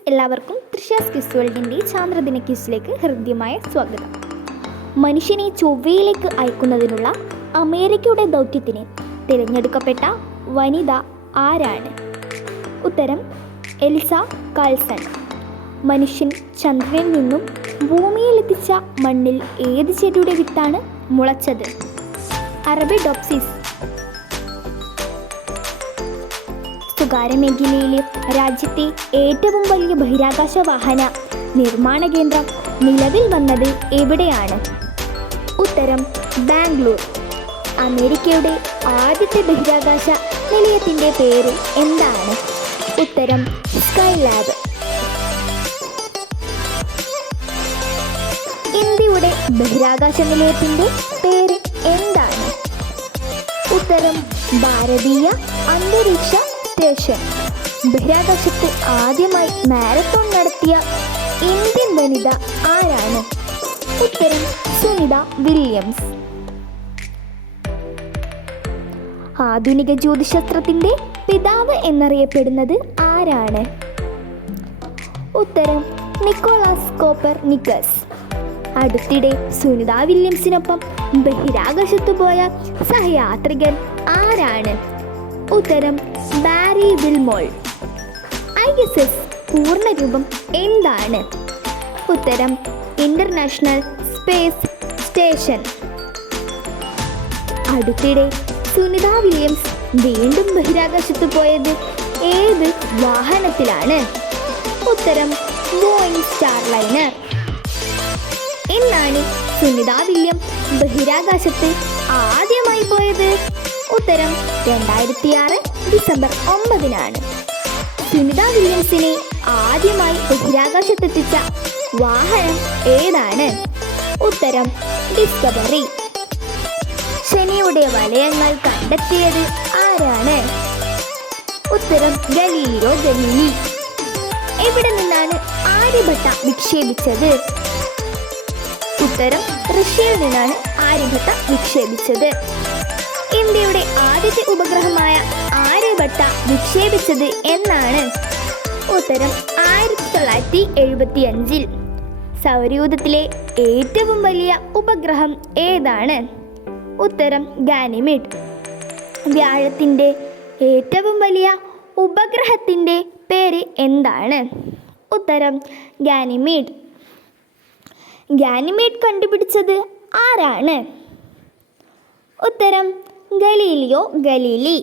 Friends, എല്ലാവർക്കും തൃശ്ശാസ് quiz വേൾഡിൻ്റെ ചാന്ദ്രദിന ക്വിസിലേക്ക് ഹൃദ്യമായ സ്വാഗതം. മനുഷ്യനെ ചൊവ്വയിലേക്ക് അയക്കുന്നതിനുള്ള അമേരിക്കയുടെ ദൗത്യത്തിന് തിരഞ്ഞെടുക്കപ്പെട്ട വനിത ആരാണ്? ഉത്തരം എൽസ കാൾസൺ. മനുഷ്യൻ ചന്ദ്രനിൽ നിന്നും ഭൂമിയിലെത്തിച്ച മണ്ണിൽ ഏത് ചെടിയുടെ വിത്താണ് മുളച്ചത്? അറബിഡോപ്സിസ്. സ്വകാര്യ മേഖലയിലെ രാജ്യത്തെ ഏറ്റവും വലിയ ബഹിരാകാശ വാഹന നിർമ്മാണ കേന്ദ്രം നിലവിൽ വന്നത് എവിടെയാണ്? ഉത്തരം ബാംഗ്ലൂർ. അമേരിക്കയുടെ ആദ്യത്തെ ബഹിരാകാശ നിലയത്തിൻ്റെ പേര് എന്താണ്? ഉത്തരം സ്കൈലാബ്. ഇന്ത്യയുടെ ബഹിരാകാശ നിലയത്തിൻ്റെ പേര് എന്താണ്? ഉത്തരം ഭാരതീയ അന്തരീക്ഷ സ്റ്റേഷൻ. ബഹിരാകാശത്ത് ആദ്യമായി മാരത്തോൺ നടത്തിയ ഇന്ത്യൻ വനിത ആരാണ്? ഉത്തരം സുനിത വില്യംസ്. ആധുനിക ജ്യോതിശാസ്ത്രത്തിന്റെ പിതാവ് എന്നറിയപ്പെടുന്നത് ആരാണ്? ഉത്തരം നിക്കോളാസ് കോപ്പർനിക്കസ്. അടുത്തിടെ സുനിത വില്യംസിനൊപ്പം ബഹിരാകാശത്ത് പോയ സഹയാത്രികൻ ആരാണ്? ഉത്തരം ബാരി വിൽമോൾ. ISS പൂർണ്ണരൂപം എന്താണ്? ഉത്തരം ഇന്റർനാഷണൽ സ്പേസ് സ്റ്റേഷൻ. അടുത്തിടെ സുനിത വില്യംസ് വീണ്ടും ബഹിരാകാശത്ത് പോയത് ഏത് വാഹനത്തിലാണ്? ഉത്തരം ബോയിങ് സ്റ്റാർലൈനർ. എന്നാണ് സുനിത വില്യംസ് ബഹിരാകാശത്ത് ആദ്യമായി പോയത്? ഉത്തരം 2006 ഡിസംബർ 9 സുനിത വില്യംസിനെ ആദ്യമായി ബഹിരാകാശത്തെത്തിച്ച വാഹനം ഏതാണ്? ഉത്തരം ഡിസ്കവറി. ശനിയുടെ വലയങ്ങൾ കണ്ടെത്തിയത് ആരാണ്? ഉത്തരം ഗലീലിയോ ഗലീലി. എവിടെ നിന്നാണ് ആര്യഭട്ട വിക്ഷേപിച്ചത്? ഉത്തരം റഷ്യയിൽ നിന്നാണ് ആര്യഭട്ട വിക്ഷേപിച്ചത്. ഇന്ത്യയുടെ ആദ്യത്തെ ഉപഗ്രഹമായ ആര്യഭട്ട വിക്ഷേപിച്ചത് എന്നാണ്? ഉത്തരം 1975. സൗരയൂഥത്തിലെ ഏറ്റവും വലിയ ഉപഗ്രഹം ഏതാണ്? ഉത്തരം ഗാനിമീഡ്. വ്യാഴത്തിൻ്റെ ഏറ്റവും വലിയ ഉപഗ്രഹത്തിൻ്റെ പേര് എന്താണ്? ഉത്തരം ഗാനിമീഡ്. ഗാനിമീഡ് കണ്ടുപിടിച്ചത് ആരാണ്? ഉത്തരം ഗലീലിയോ ഗലീലി.